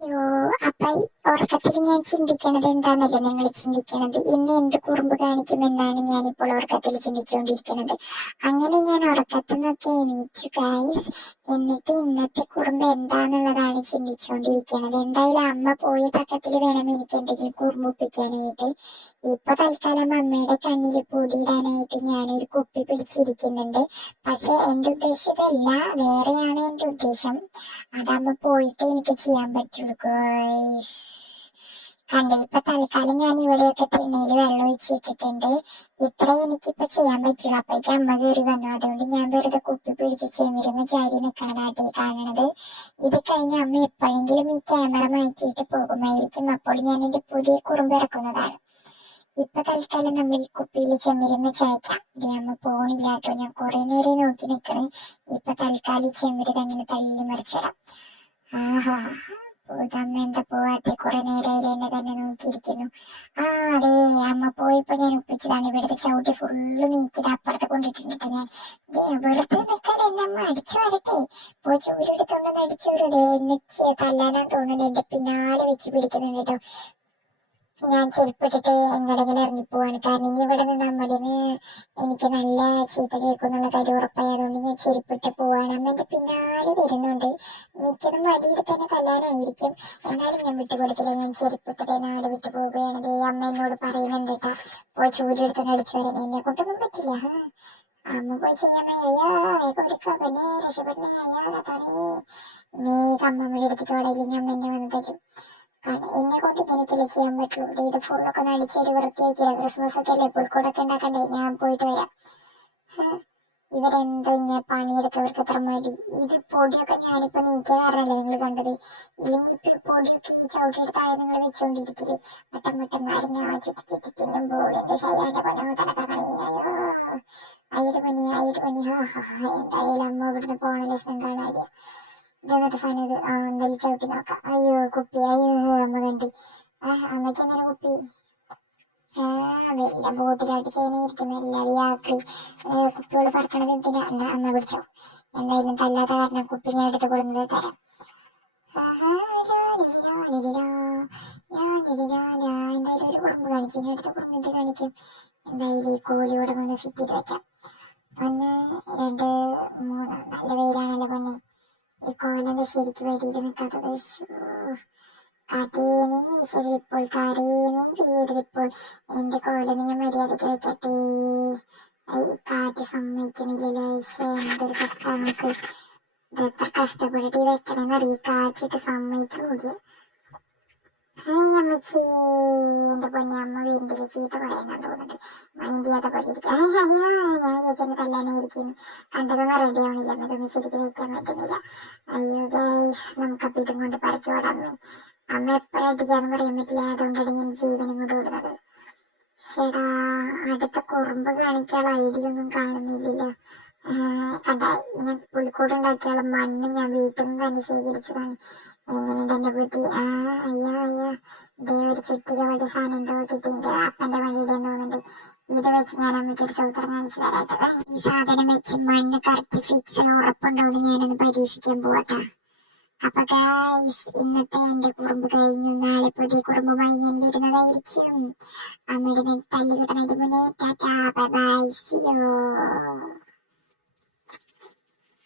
അയ്യോ അപ്പൊ ഉറക്കത്തിൽ ഞാൻ ചിന്തിക്കണത് എന്താണല്ലോ നിങ്ങൾ ചിന്തിക്കണത്? ഇന്ന് എന്ത് കുറുമ്പ് കാണിക്കുമെന്നാണ് ഞാൻ ഇപ്പോൾ ഉറക്കത്തിൽ ചിന്തിച്ചുകൊണ്ടിരിക്കുന്നത് അങ്ങനെ ഞാൻ ഉറക്കത്തിൽ നിന്നൊക്കെ എണീച്ചു ഗായ്സ് എന്നിട്ട് ഇന്നത്തെ കുറുമ്പ് എന്താന്നുള്ളതാണ് ചിന്തിച്ചുകൊണ്ടിരിക്കുന്നത് എന്തായാലും അമ്മ പോയ തക്കത്തിൽ വേണം എനിക്ക് എന്തെങ്കിലും കുറുമ്പ് ഒപ്പിക്കാനായിട്ട്. ഇപ്പൊ തൽക്കാലം അമ്മയുടെ കണ്ണിൽ പൊടിയിടാനായിട്ട് ഞാനൊരു കുപ്പി പിടിച്ചിരിക്കുന്നുണ്ട്. പക്ഷെ എന്റെ ഉദ്ദേശം ഇതല്ല. വേറെയാണ് എന്റെ ഉദ്ദേശം. അതമ്മ പോയിട്ട് എനിക്ക് ചെയ്യാൻ പറ്റുള്ളൂ ഗോയ്സ് കണ്ടേ ഇപ്പൊ തൽക്കാലം ഞാൻ ഇവിടെയൊക്കെ തിണ്ണയിൽ വെള്ളം ഒഴിച്ചിട്ടിട്ടുണ്ട് ഇത്ര എനിക്കിപ്പൊ ചെയ്യാൻ പറ്റുള്ളൂ അപ്പോഴേക്കും അമ്മ കയറി വന്നു. അതുകൊണ്ട് ഞാൻ വെറുതെ കുപ്പി പിടിച്ച് ചെമിരുമ്പോ ചാരി നിൽക്കണതാട്ടേ കാണണത്. ഇത് കഴിഞ്ഞ് അമ്മ എപ്പോഴെങ്കിലും ഈ ക്യാമറ മാറ്റിയിട്ട് പോകുമായിരിക്കും. അപ്പോൾ ഞാൻ എന്റെ പുതിയ കുറുമ്പ് ഇറക്കുന്നതാണ്. ഇപ്പൊ തൽക്കാലം നമ്മൾ ഈ കുപ്പിയിൽ ചെമ്മിരുന്ന് ചായക്കാം. ഇത് അമ്മ പോണില്ല കേട്ടോ. ഞാൻ കുറെ നേരം നോക്കി നിൽക്കണേ ഇപ്പൊ തൽക്കാലം ഈ ചെമ്മിരി തന്നെ തല്ലി മറിച്ചിടാം. ആഹാ. ഭൂതമ്മ എന്താ പോവാത്തെ കുറെ നേരമായി എന്നെ തന്നെ നോക്കിയിരിക്കുന്നു. ആ അതെ അമ്മ പോയപ്പോ ഞാൻ ഒപ്പിച്ചതാണ് ഇവിടുത്തെ ചവിട്ടി ഫുള്ള് നീക്കിത് അപ്പുറത്ത് കൊണ്ടിട്ടുണ്ട് ഞാൻ. വെറുതെ നിൽക്കാൻ എന്നെ അമ്മ അടിച്ചു വരട്ടെ. പോ ചൂലെടുത്തോണ്ടൊന്ന് അടിച്ചു വരൂ. എന്നെ തല്ലാനാ തോന്നുന്നു. എന്റെ പിന്നാലെ വെച്ച് പിടിക്കുന്നുണ്ട് കേട്ടോ. ഞാൻ ചെരുപ്പിട്ടിട്ട് എങ്ങടെങ്കിലും ഇറങ്ങിപ്പോവാണ്. കാരണം ഇനി ഇവിടെ നിന്ന് നമ്മുടെ എനിക്ക് നല്ല ചീത്ത കേൾക്കുന്നുള്ള കാര്യം ഉറപ്പായി അതുകൊണ്ട് ഞാൻ ചെരുപ്പിട്ട് പോവാണ്. അമ്മ എന്റെ പിന്നാലെ വരുന്നുണ്ട്. മിക്കതും വടിയിട്ട് തന്നെ തല്ലാനായിരിക്കും. എന്നാലും ഞാൻ വിട്ടുകൊടുക്കില്ല ഞാൻ ചെരുപ്പിട്ടതേ നാട് വിട്ടു പോവുകയാണ്. ദേ അമ്മ എന്നോട് പറയുന്നുണ്ട് കേട്ടോ പോയി ചൂലെടുത്തോണ്ട് അടിച്ചു വരാൻ എന്നെ കൊണ്ടൊന്നും പറ്റില്ല. അമ്മ പോയി ചെയ്യാമേ. അയ്യോ രക്ഷപ്പെടണേ. നീ കമ്മമ്മ എടുത്തിട്ട് അവിടെ അമ്മ എന്നെ വന്ന് തരും. എന്നെ കൊണ്ട് ഇങ്ങനെയൊക്കെയല്ലേ ചെയ്യാൻ പറ്റുള്ളൂ. ഇത് ഫുള്ളൊക്കെ ഒന്ന് അടിച്ചൊരു വൃത്തിയാക്കിയില്ല ക്രിസ്മസ് ഒക്കെ അല്ലേ പുൽക്കൂടൊക്കെ ഉണ്ടാക്കണ്ടേ? ഞാൻ പോയിട്ട് വരാം. ഇവരെന്തോ ഇങ്ങനെ പണിയെടുക്കുക ഇവർക്ക് എത്ര മടി. ഇത് പൊടിയൊക്കെ ഞാനിപ്പോ നീക്കിയ കാരണല്ലേ നിങ്ങൾ കണ്ടത്? ഇല്ലെങ്കിൽ ഇപ്പൊ പൊടിയൊക്കെ ഈ ചവിട്ടിയെടുത്തായ നിങ്ങൾ വെച്ചോണ്ടിരിക്കില്ലേ വട്ടം വട്ടം നാരങ്ങ ചുറ്റി ചുറ്റി തിന്നുമ്പോൾ എന്റെ ശൈലാന്റെ പനോ തലക്കറങ്ങണി അയ്യോ അയ്യൊരു പനി അയ്യൊരു പനി ഹാ ഹാ. എന്തായാലും അമ്മ ഇവിടുന്ന് പോണ ലക്ഷണം കാണാനില്ല. ഇതെന്നിട്ട് സാധനം ഇത് ആ എന്തായാലും ചവിട്ടി നോക്കാം അയ്യോ കുപ്പി അയ്യോ അമ്മ കണ്ട്. അമ്മയ്ക്ക് എന്തിനാ കുപ്പി? ആ വല്ല ബോട്ടിലായിട്ട് ചെയ്യാനായിരിക്കും എല്ലാവരും ആക്രി കുപ്പികൾ പറക്കണത് എന്തിനാ? എന്നാ അമ്മ പിടിച്ചോ. എന്തായാലും തല്ലാത്ത കാരണം കുപ്പി ഞാൻ എടുത്ത് കൊടുക്കുന്നത് തരാം. എന്തായാലും ഒരു കുറുമ്പ് കാണിച്ചു ഇനി അടുത്ത കുറുമ്പ് എന്ത് കാണിക്കും? എന്തായാലും ഈ ഒന്ന് ഫിറ്റ് ചെയ്ത് വെക്കാം. ഒന്ന് രണ്ട് മൂന്ന്. നല്ല വെയിലാണല്ലോ പൊന്നെ. ഈ കോലെന്താ ശരിക്കും വരിയിൽ നിൽക്കാത്തത് നീ വീശരുതിപ്പോൾ കാരേ നീ പെയ്യരുതിപ്പോൾ എന്റെ കോലൊന്ന് ഞാൻ മര്യാദയ്ക്ക് വെക്കട്ടെ ഈ കാറ്റ് സമ്മതിക്കണില്ലല്ലോ ശ്ശേ, എന്തൊരു കഷ്ടം നമുക്ക് എത്ര കഷ്ടപ്പെട്ടിട്ട് ഈ വെക്കണമെന്ന് കാറ്റിട്ട് സമ്മതിക്കുന്നില്ല ഹായ് അമ്മച്ചി എന്റെ പൊന്നെ അമ്മ വീണ്ടും ചീത്ത പറയാനാ തോന്നുന്നുണ്ട് മൈൻഡ് ചെയ്യാത്ത പോലെ അയ്യോ ഞാൻ വിചാരിച്ചു തല്ലാനായിരിക്കുന്നു കണ്ടതൊന്നും റെഡി ആവണില്ല അമ്മ അയ്യോ ഗൈസ് നമുക്കപ്പോൾ ഇതും കൊണ്ട് പറിച്ചു അമ്മ അമ്മ എപ്പോഴും അടിക്കാന്ന് പറയാൻ പറ്റില്ല ജീവനും കൊണ്ട് വിടുന്നത് ചേടാ അടുത്ത കുറുമ്പ് കാണിക്കാൻ ഐഡിയ ഒന്നും കാണുന്നില്ലല്ലോ കണ്ട ഞാൻ പുൽക്കൂട് ഉണ്ടാക്കിയുള്ള മണ്ണ് ഞാൻ വീട്ടിൽ നിന്ന് തന്നെ ശേഖരിച്ചതാണ്. എങ്ങനെയുണ്ട് എന്റെ ബുദ്ധി? ആ അയ്യോ അയ്യോ. ദേ ഒരു ചുറ്റിക പോലത്തെ സാധനം എന്തോ കിട്ടിയിട്ട് അപ്പന്റെ വണ്ടിയുടെ തോന്നുന്നുണ്ട് ഇത് വെച്ച് ഞാൻ അമ്മയ്ക്ക് ഒരു സൂത്രം കാണിച്ചു തരാട്ടോ ഈ സാധനം വെച്ച് മണ്ണ് കറക്റ്റ് ഫിക്സ് ഉറപ്പുണ്ടോ എന്ന് ഞാനൊന്ന് പരീക്ഷിക്കാൻ പോകട്ടെ അപ്പൊ ഗായ്സ് ഇന്നത്തെ എന്റെ കുറുമ്പ് കഴിഞ്ഞു. നാളെ പുതിയ കുറുമ്പുമായി ഞാൻ വരുന്നതായിരിക്കും. അമ്മയുടെ തല്ലി കിട്ടണതിന് മുന്നേ ടാറ്റാ ബൈ ബൈ. സിയോ